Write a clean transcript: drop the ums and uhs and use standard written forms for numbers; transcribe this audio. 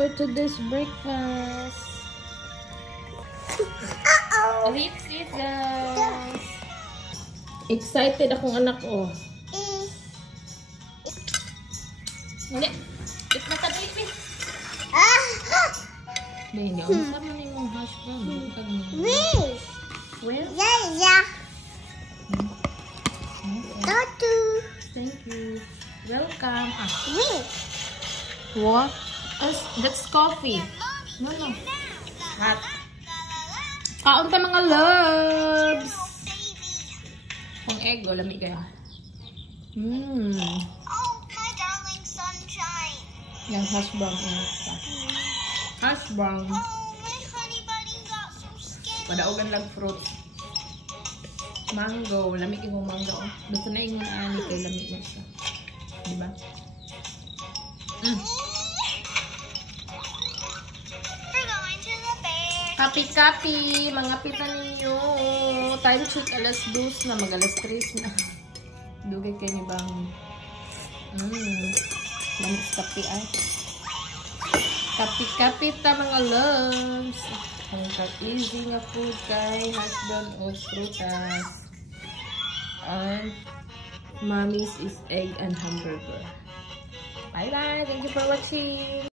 for today's breakfast. Let's eat, guys. Excited akong anak, oh. Hindi. Eat na tabi, please. Hindi. Ang sama na yung hash brown. Well? Yeah. Tatu. Thank you. Welcome. What? That's coffee. No. Hot. Kaon ta mga loves. Pang egg o lamig kaya. Oh, my darling sunshine. Yung hash brown. Hash brown. Oh, my honey bunny got so skinny. Padaogan lang fruit. Mango. Lamig yung mango. Basta na yung ani kay lamig na siya. Diba? We're going to the fair. Kapi-kapi. Mga pita ninyo. Time check alas 2 na. Mag alas 3 na. Dugay kayo ni bang. Lamig kapi ay. Kapi-kapi ta mga loves. Ang ka-easy nga food kay husband o prutas. And mommy's is egg and hamburger. Bye-bye. Thank you for watching.